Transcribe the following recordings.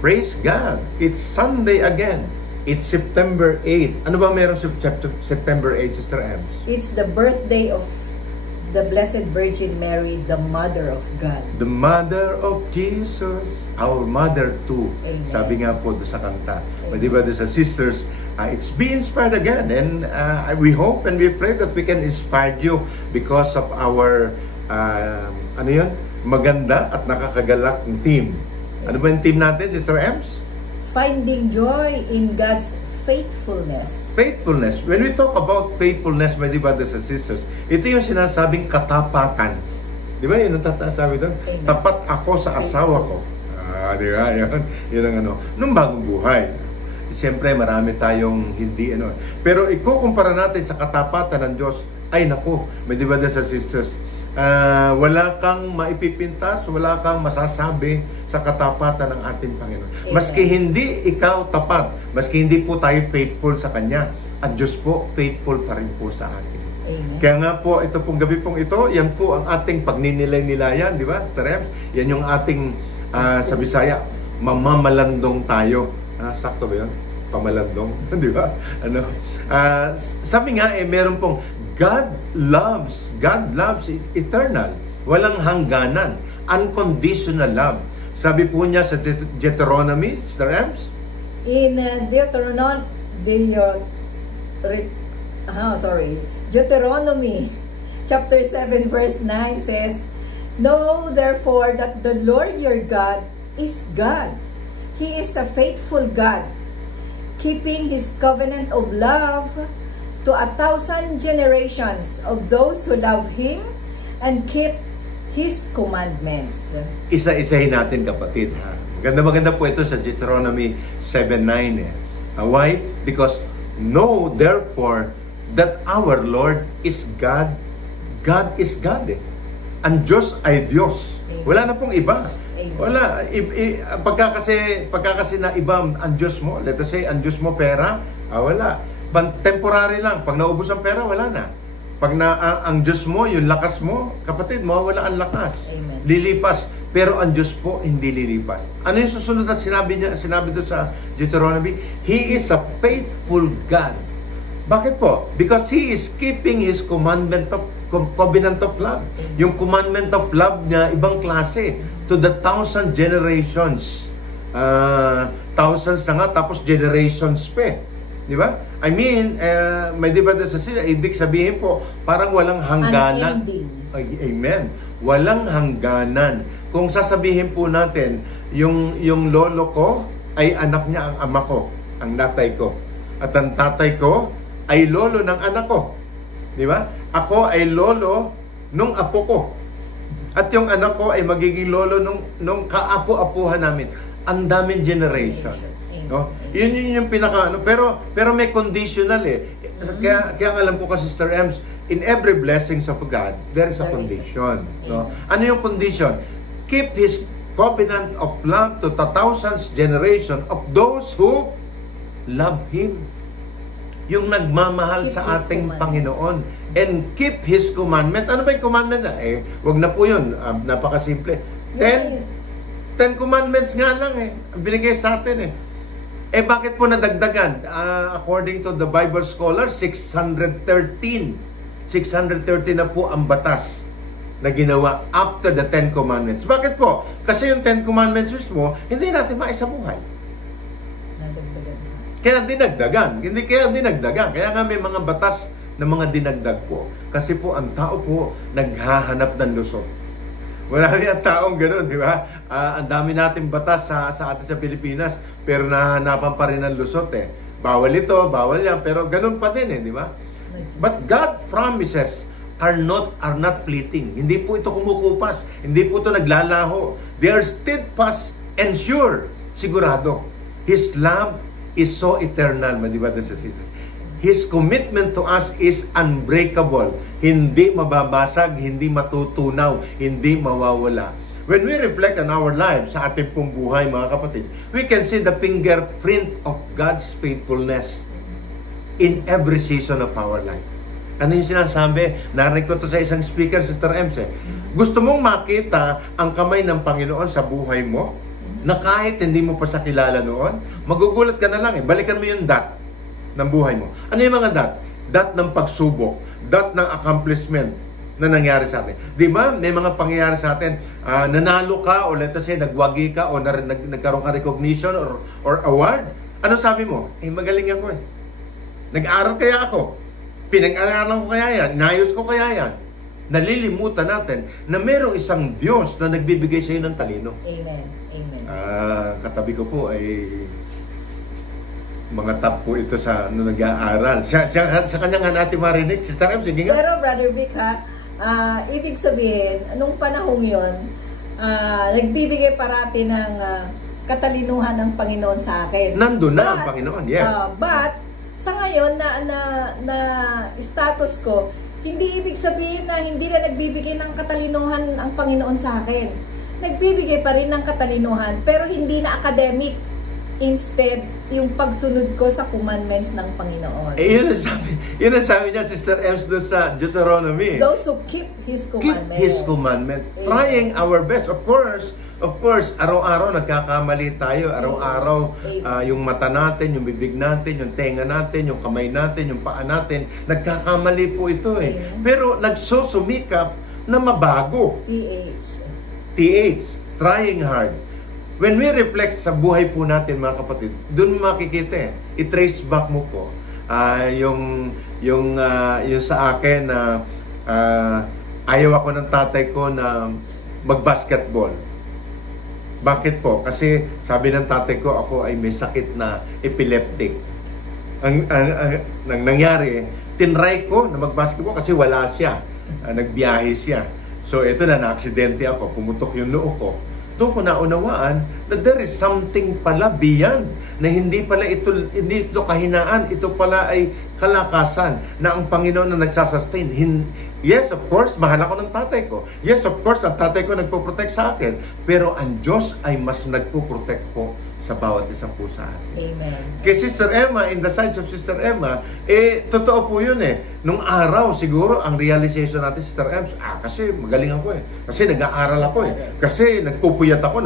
Praise God! It's Sunday again. It's September 8. Ano ba meron sa September 8, Sister Ems? It's the birthday of the Blessed Virgin Mary, the Mother of God. The Mother of Jesus, our Mother too. Amen. Sabi nga po doon sa kanta. Di ba doon sa sisters, it's be inspired again. And we hope and we pray that we can inspire you because of our, maganda at nakakagalak team. Ano ba yung team natin, Sister Ems? Finding joy in God's faithfulness. Faithfulness. When we talk about faithfulness, my dear brothers and sisters, ito yung sinasabing katapatan. Di ba yun ang sabi doon? Amen. Tapat ako sa asawa ko. Di ba? Yun ang nung bagong buhay. Siyempre, marami tayong hindi Pero ikukumpara natin sa katapatan ng Diyos, ay naku, my dear brothers and sisters, wala kang maipipintas, wala kang masasabi sa katapatan ng ating Panginoon. Amen. Maski hindi ikaw tapat, maski hindi po tayo faithful sa Kanya, ang Diyos po faithful pa rin po sa atin. Amen. Kaya nga po, ito pong gabi pong ito, yan po ang ating pagninilay-nilayan, di ba, Sister Ems? Yan yung ating, sa Bisaya, mamamalandong tayo. Sakto ba yun? Pamalandong, di ba? Sabi nga, meron pong God loves eternal, walang hangganan, unconditional love. Sabi po niya sa Deuteronomy, Sister Ems? In Deuteronomy chapter 7 verse 9 says, "Know therefore that the Lord your God is God. He is a faithful God, keeping His covenant of love to 1,000 generations of those who love Him and keep His commandments." Isa-isahin natin, kapatid, ha? Maganda po ito sa Deuteronomy 7:9. Why? Because know therefore that our Lord is God. God is God. Ang Diyos ay Diyos. Wala na pong iba. Wala. Pagka kasi na iba ang Diyos mo, let us say, ang Diyos mo pera, wala. Temporary lang. Pag naubos ang pera, wala na. Pag ang Diyos mo, yung lakas mo, kapatid mo, wala ang lakas. Amen. Lilipas. Pero ang Diyos po, hindi lilipas. Ano yung susunod na sinabi doon sa Deuteronomy? He is a faithful God. Bakit po? Because He is keeping His covenant of love. Yung commandment of love niya, ibang klase. To the 1,000 generations. Thousands na nga, tapos generations pa. Di ba? I mean, may di ba sa sila, ibig sabihin po, parang walang hangganan. Amen. Walang hangganan. Kung sasabihin po natin, yung lolo ko ay anak niya ang ama ko, ang tatay ko. At ang tatay ko ay lolo ng anak ko. Di ba? Ako ay lolo nung apo ko. At yung anak ko ay magiging lolo nung kaapo-apuhan namin. Ang daming generation. No? Yun yung pinaka pero may conditional Kaya alam ko kasi, Sister Ems, in every blessings of God, there is a condition. No? Ano yung condition? Keep His covenant of love to the 1,000th generation of those who love Him. Yung nagmamahal sa ating Panginoon. And keep His commandment. Ano ba yung commandment? Wag na po yun. Napakasimple. 10 commandments nga lang ang binigay sa atin bakit po nadagdagan? According to the Bible scholars, 613 na po ang batas na ginawa after the 10 commandments. Bakit po? Kasi yung 10 commandments mismo, hindi natin maisabuhay. Kaya dinagdagan. Kaya nga may mga batas na mga dinagdag po. Kasi po ang tao po naghahanap ng lusot. Wala rin ang taong gano'n, di ba? Ang dami nating batas sa atin sa Pilipinas, pero nahahanapan pa rin ng lusot Bawal ito, bawal yan, pero gano'n pa din di ba? But God promises are not fleeting. Hindi po ito kumukupas. Hindi po ito naglalaho. They are steadfast and sure. Sigurado. His love is so eternal, di ba? His commitment to us is unbreakable. Hindi mababasag, hindi matutunaw, hindi mawawala. When we reflect on our lives, sa ating pong buhay, mga kapatid, we can see the fingerprint of God's faithfulness in every season of our life. Ano yung sinasabi? Narinig ko to sa isang speaker, Sister Ems. Gusto mong makita ang kamay ng Panginoon sa buhay mo? na kahit hindi mo pa siya kilala noon, magugulat ka na lang eh. Balikan mo yung dot ng buhay mo. Ano yung mga dot? Dot ng pagsubok, dot ng accomplishment na nangyari sa atin. Di ba? May mga pangyayari sa atin, nanalo ka o let us say, nagwagi ka o nagkaroon ka recognition or award. Ano sabi mo? Eh, magaling ako eh. Nag-aral kaya ako. Pinag-aralan ko kaya yan. Inayos ko kaya yan. Nalilimutan natin na mayroong isang Diyos na nagbibigay sa iyo ng talino. Amen. Amen. Katabi ko po ay mga top po ito sa nag-aaral. Sa kanya nga natin marinig. Sister M, sige nga. Pero Brother Vic ha, ibig sabihin, nung panahong yun, nagbibigay parati ng katalinuhan ng Panginoon sa akin. Nandun na ang Panginoon, yes. But, sa ngayon na status ko, hindi ibig sabihin na hindi na nagbibigay ng katalinuhan ang Panginoon sa akin. Nagbibigay pa rin ng katalinuhan, pero hindi na academic. Instead, yung pagsunod ko sa commandments ng Panginoon. Yun ang sabi niya, Sister Ems, doon sa Deuteronomy. Those who keep His commandments. Keep His commandment. Amen. Trying our best. Of course, araw-araw nagkakamali tayo. Araw-araw, yung mata natin, yung bibig natin, yung tenga natin, yung kamay natin, yung paa natin, nagkakamali po ito eh. Amen. Pero nagsusumikap na mabago. TH. Trying hard. When we reflect sa buhay po natin, mga kapatid, doon makikita eh. I-trace back mo po yung sa akin na ayaw ako ng tatay ko na mag-basketball. Bakit po? Kasi sabi ng tatay ko, ako ay may sakit na epileptic. Ang nangyari, tinry ko na mag-basketball kasi wala siya. Nagbiyahe siya. So ito na-aksidente ako, pumutok yung noo ko. Doon ko naunawaan na there is something pala beyond, na hindi ito kahinaan, ito pala ay kalakasan, na ang Panginoon na nagsasustain. Yes, of course, mahal ako ng tatay ko. Yes, of course, ang tatay ko nagpo-protect sa akin. Pero ang Diyos ay mas nagpo-protect po sa bawat isang po sa atin. Amen. Kay Sister Emma, in the sides of Sister Emma, totoo po yun eh. Nung araw, siguro, ang realization natin, Sister Emma, kasi magaling ako eh. Kasi nag-aaral ako eh. Kasi nagpupuyat ako,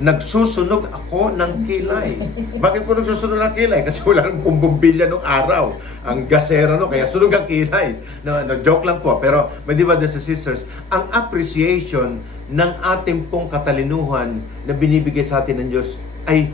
nagsusunog ako ng kilay. Bakit po nagsusunog ng kilay? Kasi wala nang bumbumbilya nung araw. Ang gasera, no? Kaya sunog ang kilay. No, joke lang po. Pero, may di ba sa sisters, ang appreciation ng ating pong katalinuhan na binibigay sa atin ng Diyos ay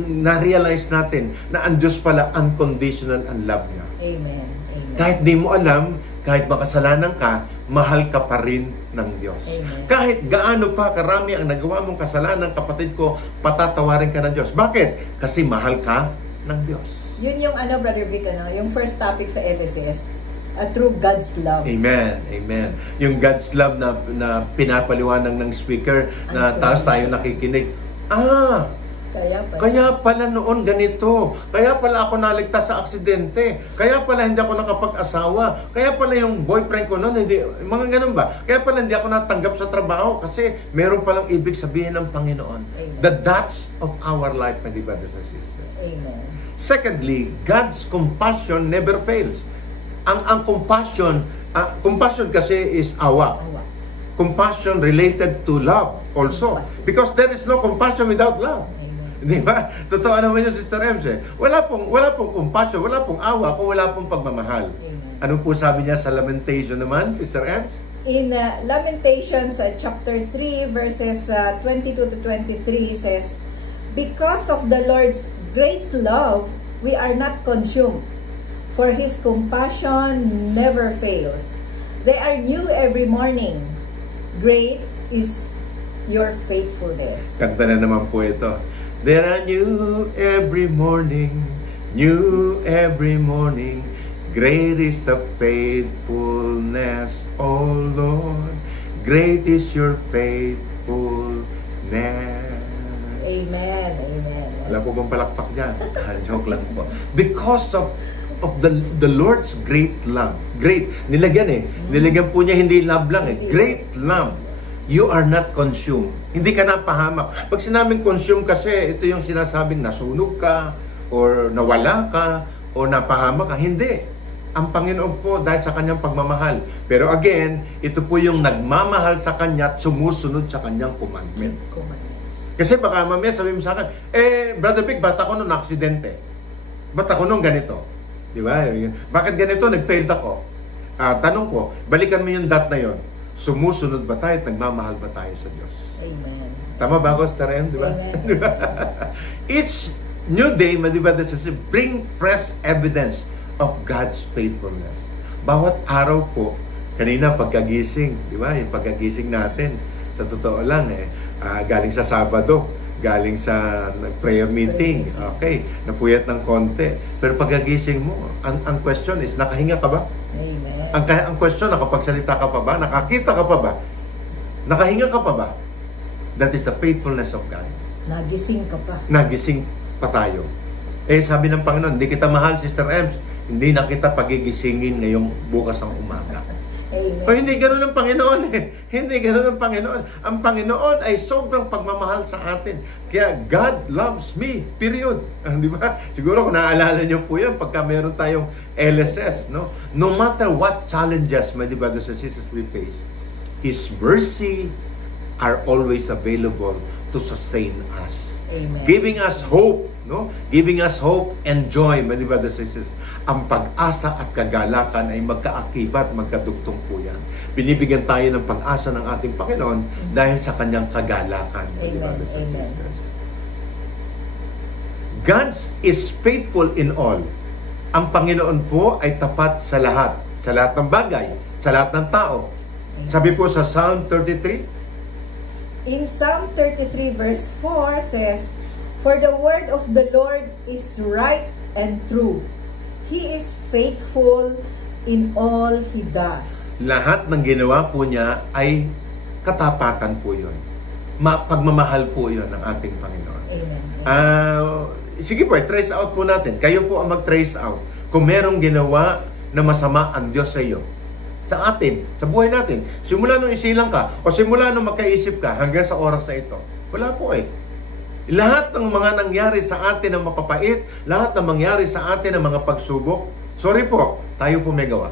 na-realize natin na ang Diyos pala unconditional ang love niya. Amen. Amen. Kahit di mo alam, kahit makasalanan ka, mahal ka pa rin ng Diyos. Amen. Kahit gaano pa karami ang nagawa mong kasalanan, kapatid ko, patatawarin ka ng Diyos. Bakit? Kasi mahal ka ng Diyos. Yun yung Brother Vic, yung first topic sa LSS. Through God's love. Amen. Amen. Yung God's love na pinapaliwanag ng speaker na tapos tayo nakikinig. Kaya pala noon ganito. Kaya pala ako naligtas sa aksidente. Kaya pala hindi ako nakapag-asawa. Kaya pala yung boyfriend ko noon, hindi, mga ganun ba? Kaya pala hindi ako natanggap sa trabaho kasi meron palang ibig sabihin ng Panginoon. Amen. The dots of our life, my brothers and sisters. Amen. Secondly, God's compassion never fails. Ang compassion kasi is awa. Compassion related to love also. Because there is no compassion without love. Di ba? Totoo naman yun, Sister Ems eh. Wala pong compassion, wala pong awa, kung wala pong pagmamahal. Ano po sabi niya sa Lamentation naman, Sister Ems? In Lamentations chapter 3 verses 22 to 23 says, "Because of the Lord's great love, we are not consumed. For His compassion never fails. They are new every morning. Great is your faithfulness." Kanta na naman po ito. They are new every morning. New every morning. Great is the faithfulness, O Lord. Great is your faithfulness. Amen. Amen. Wala po bang palakpak dyan? Joke lang po. Because of the Lord's great love. Great. Nilagyan eh. Nilagyan po niya hindi love lang eh. Great love. You are not consumed. Hindi ka napahamak. Pag sinabing consume kasi, ito yung sinasabing nasunog ka, or nawala ka, o napahamak ka. Hindi. Ang Panginoon po dahil sa kanyang pagmamahal. Pero again, ito po yung nagmamahal sa kanya at sumusunod sa kanyang commandment. Kasi baka mamaya sabihin mo sa akin, Brother Vic, ba't ako nung aksidente? Ba't ako nung ganito? Di ba? Bakit ganito? Nag-failed ako. Tanong ko, balikan mo yung dot na yon. Sumusunod ba tayo at nagmamahal ba tayo sa Diyos? Amen. Tama ba ako, Sister M? Di ba? Amen. Each new day, di ba, bring fresh evidence of God's faithfulness. Bawat araw po, kanina pagkagising, di ba? Yung pagkagising natin, sa totoo lang, galing sa Sabado, galing sa prayer meeting, okay, napuyat ng konti. Pero pagkagising mo, ang question is, nakahinga ka ba? Amen. Ang question, nakapagsalita ka pa ba? Nakakita ka pa ba? Nakahinga ka pa ba? That is the faithfulness of God. Nagising ka pa. Nagising pa tayo. Sabi ng Panginoon, hindi kita mahal, Sister Ems, hindi na kita pagigisingin ngayong bukas ng umaga. Amen. O hindi ganoon ang Panginoon Hindi ganoon ang Panginoon. Ang Panginoon ay sobrang pagmamahal sa atin. Kaya God loves me, period. Di ba? Siguro kung naaalala niyo po yan pagka meron tayong LSS, no? No matter what challenges, my dear brothers and sisters, we face, His mercy are always available to sustain us. Amen. Giving us hope, no? Giving us hope and joy, my dear brothers and sisters. Ang pag-asa at kagalakan ay magkaakibat, magkadugtong po yan. Binibigyan tayo ng pag-asa ng ating Panginoon dahil sa kanyang kagalakan, my dear brothers and sisters. God is faithful in all. Ang Panginoon po ay tapat sa lahat ng bagay, sa lahat ng tao. Sabi po sa Psalm 33, in Psalm 33 verse 4 says, "For the word of the Lord is right and true. He is faithful in all He does." Lahat ng ginawa po niya ay katapatan po yun. Pagmamahal po yun ng ating Panginoon. Amen. Sige po, trace out po natin. Kayo po ang mag-trace out. Kung merong ginawa na masama ang Diyos sa iyo, sa atin, sa buhay natin. Simula nung isilang ka, o simula nung magkaisip ka, hanggang sa oras na ito. Wala po Lahat ng mga nangyari sa atin ng mapapait, lahat ng mangyari sa atin ng mga pagsubok, sorry po, tayo po may gawa.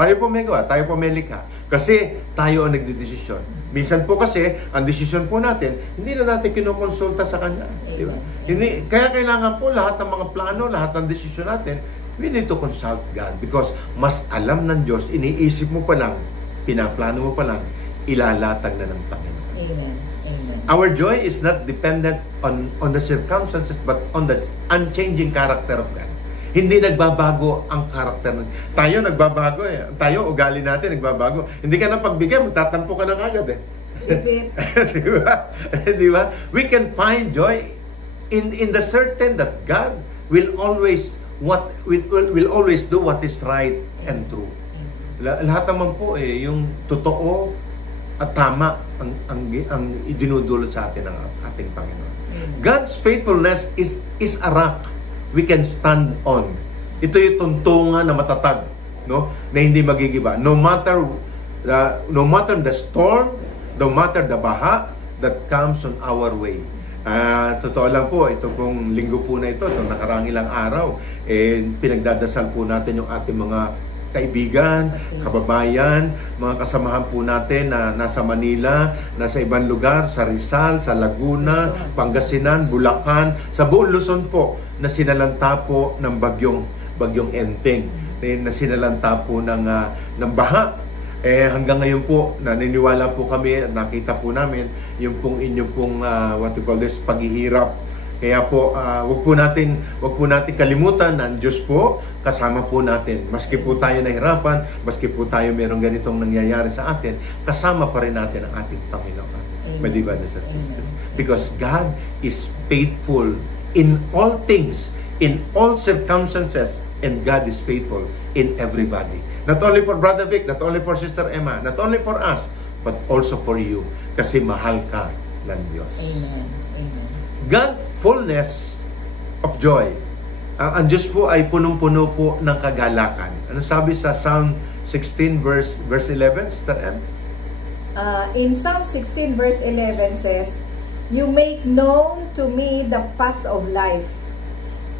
Tayo po may gawa, tayo po may likha. Kasi tayo ang nagdedesisyon. Minsan po kasi, ang desisyon po natin, hindi na natin kinukonsulta sa Kanya. Di ba? Kaya kailangan po lahat ng mga plano, lahat ng desisyon natin, we need to consult God because mas alam ng Diyos, iniisip mo pa lang, pinaplano mo pa lang, ilalatag na ng Panginoon. Amen. Amen. Our joy is not dependent on the circumstances but on the unchanging character of God. Hindi nagbabago ang karakter. Tayo nagbabago Tayo, ugali natin nagbabago. Hindi ka na pagbigay, magtatampo ka na kagad Di ba? We can find joy in the certain that God will always will always do what is right and true. Lahat naman po yung totoo at tama ang idinudulot sa atin ng ating Panginoon. God's faithfulness is a rock we can stand on. Ito yung tuntungan na matatag, no? Na hindi magigiba. No matter the storm, no matter the baha that comes on our way. Totoo lang po, ito pong linggo po na ito, itong nakarang ilang araw, pinagdadasal po natin yung ating mga kaibigan, kababayan, mga kasamahan po natin na nasa Manila, nasa ibang lugar, sa Rizal, sa Laguna, Pangasinan, Bulacan, sa buong Luzon po, na sinalanta po ng bagyong Enteng, na sinalanta po ng baha. Hanggang ngayon po, naniniwala po kami at nakita po namin yung pong inyong pong what we call this, paghihirap. Kaya po, wag po natin kalimutan na ang Diyos po kasama po natin. Maski po tayo nahirapan, maski po tayo merong ganitong nangyayari sa atin, kasama pa rin natin ang ating Panginoon. My dear brothers and sisters. Because God is faithful in all things, in all circumstances, and God is faithful in everybody. Not only for Brother Vic, not only for Sister Emma, not only for us, but also for you. Kasi mahal ka ng Diyos. Amen. Amen. God fullness of joy. Ang Diyos po ay punong-puno po ng kagalakan. Ano sabi sa Psalm 16 verse 11, Sister M? In Psalm 16 verse 11 says, "You make known to me the path of life.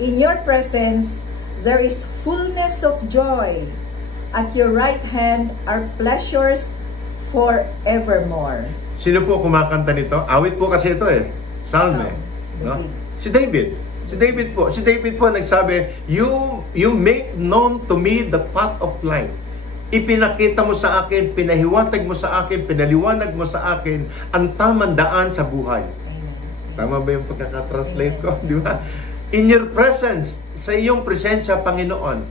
In your presence there is fullness of joy. At your right hand are pleasures forevermore." Sino po kumakanta nito? Awit po kasi ito eh. Psalm eh. No? Si David. Si David po nagsabi, You make known to me the path of life. Ipinakita mo sa akin, pinahiwatag mo sa akin, pinaliwanag mo sa akin ang tamang daan sa buhay. Tama ba yung pagkakatranslate ko? Di ba? In your presence, sa iyong presensya, Panginoon,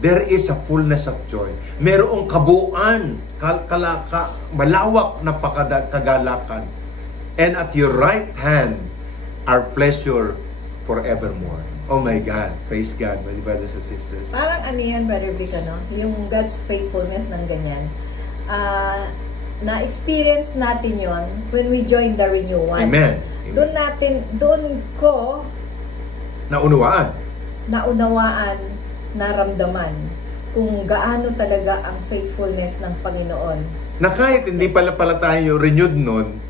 there is a fullness of joy. Merong kabuuan, malawak na kagalakan. And at your right hand are pleasure forevermore. Oh my God. Praise God, my brothers and sisters. Parang ano yan, Brother Vic, no? Yung God's faithfulness ng ganyan. Na-experience natin yon when we join the renewal. Amen. Doon ko naunawaan, naramdaman kung gaano talaga ang faithfulness ng Panginoon. Na kahit hindi pala tayo renewed nun,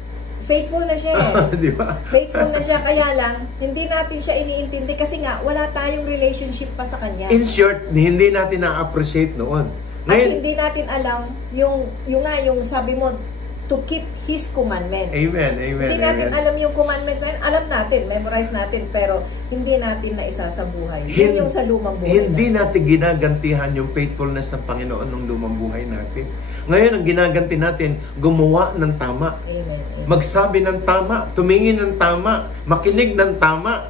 faithful na siya eh. Di ba? Faithful na siya, kaya lang, hindi natin siya iniintindi kasi nga, wala tayong relationship pa sa Kanya. In short, hindi natin na-appreciate noon. Ngayon, at hindi natin alam, yung sabi mo, to keep His commandments. Amen, amen. Hindi natin alam yung commandments na yun. Alam natin, memorize natin, pero hindi natin na isa sa buhay. Yun yung sa lumang buhay. Hindi natin ginagantihan yung faithfulness ng Panginoon ng lumang buhay natin. Ngayon, ang ginaganti natin, gumawa ng tama. Amen. Magsabi ng tama, tumingin ng tama, makinig ng tama,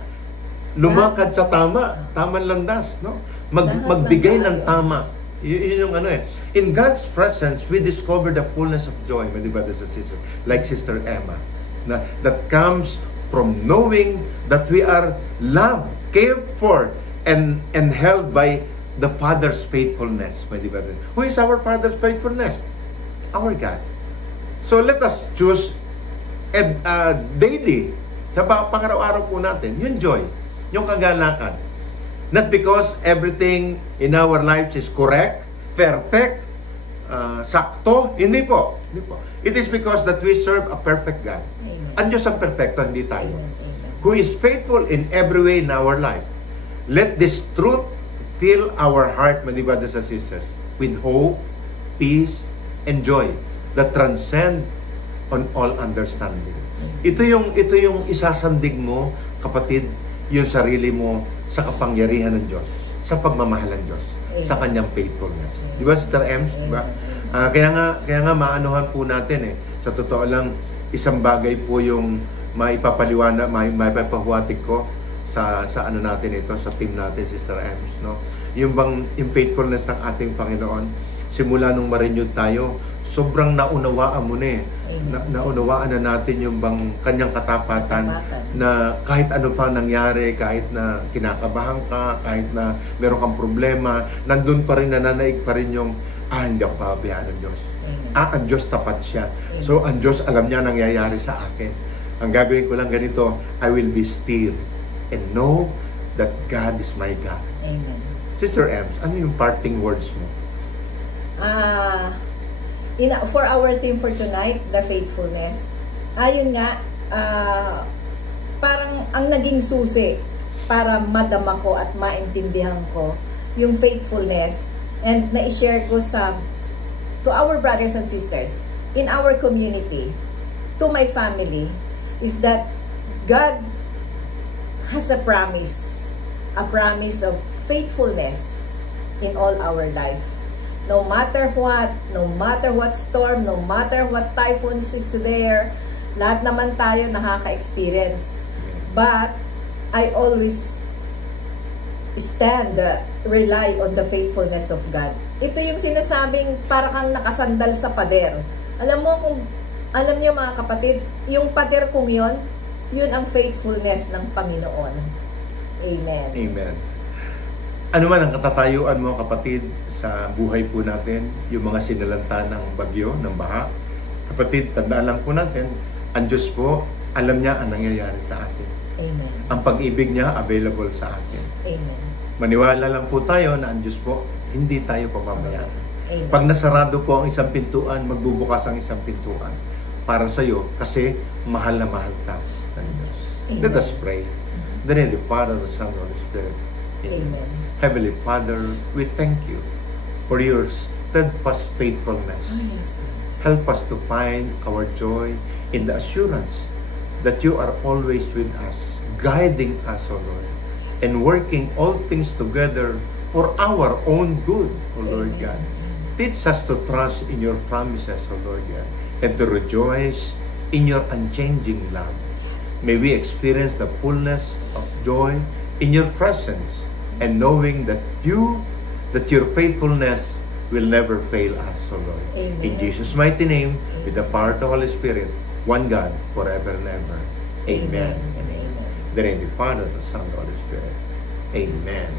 lumakad sa tama, tamang landas, no? Magbigay ng tama. Yun yung ano eh. In God's presence, we discover the fullness of joy, my brothers and sisters, like Sister Emma, that comes from knowing that we are loved, cared for, and held by the Father's faithfulness, my brothers. Who is our Father's faithfulness? Our God. So let us choose daily, sa pangaraw-araw po natin, yung joy, yung kagalakan. Not because everything in our lives is correct, perfect, sakto. Hindi po. It is because that we serve a perfect God. Ang Diyos ang perfecto, hindi tayo. Who is faithful in every way in our life. Let this truth fill our heart, my brothers and sisters, with hope, peace, and joy that transcend on all understanding. Ito yung isasandig mo, kapatid, yung sarili mo sa kapangyarihan ng Diyos, sa pagmamahal ng Diyos, sa kanyang faithfulness. Di ba, Sister Ems? Di ba? Kaya nga maanuhan po natin eh. Sa totoo lang, isang bagay po yung maipapaliwanag, maipapahuwatig ko sa ano natin ito, sa team natin, Sister Ems, no? Yung faithfulness ng ating Panginoon, simula nung ma-renew tayo, sobrang naunawaan mo na eh. Naunawaan na natin yung kanyang katapatan na kahit ano pa nangyari, kahit na kinakabahan ka, kahit na meron kang problema, nandun pa rin, nananaig pa rin yung, hindi ako pabayaan ng Diyos. Ang Diyos tapat siya. So, ang Diyos alam niya nangyayari sa akin. Ang gagawin ko lang ganito, I will be still and know that God is my God. Amen. Sister Ems, ano yung parting words mo? For our theme for tonight, the faithfulness, ayun nga, parang ang naging susi para madama ko at maintindihan ko yung faithfulness and na-share ko to our brothers and sisters in our community, to my family, is that God has a promise of faithfulness in all our life. No matter what storm, no matter what typhoons is there, lahat naman tayo nakaka-experience. But I always rely on the faithfulness of God. Ito yung sinasabing para kang nakasandal sa pader. Alam niyo mga kapatid, yung pader kong yun ang faithfulness ng Panginoon. Amen. Amen. Ano man ang katatayuan mo, kapatid, sa buhay po natin, yung mga sinalanta ng bagyo, ng baha, kapatid, tandaan lang po natin, ang Diyos po, alam niya ang nangyayari sa atin. Amen. Ang pag-ibig niya, available sa atin. Amen. Maniwala lang po tayo na ang Diyos po, hindi tayo pababayaan. Amen. Pag nasarado po ang isang pintuan, magbubukas ang isang pintuan para sa iyo, kasi mahal na mahal ka ng Diyos. Amen. Let us pray. In the name of the Father, the Son, and the Holy Spirit. Amen. Heavenly Father, we thank you for your steadfast faithfulness. Oh, yes. Help us to find our joy in the assurance that you are always with us, guiding us, O Lord, and working all things together for our own good, O Lord God. Teach us to trust in your promises, O Lord God, and to rejoice in your unchanging love. May we experience the fullness of joy in your presence, and knowing that your faithfulness will never fail us, O Lord. Amen. In Jesus' mighty name, with the power of the Holy Spirit, one God, forever and ever. Amen. And amen. In the name of the Father, the Son, and the Holy Spirit. Amen.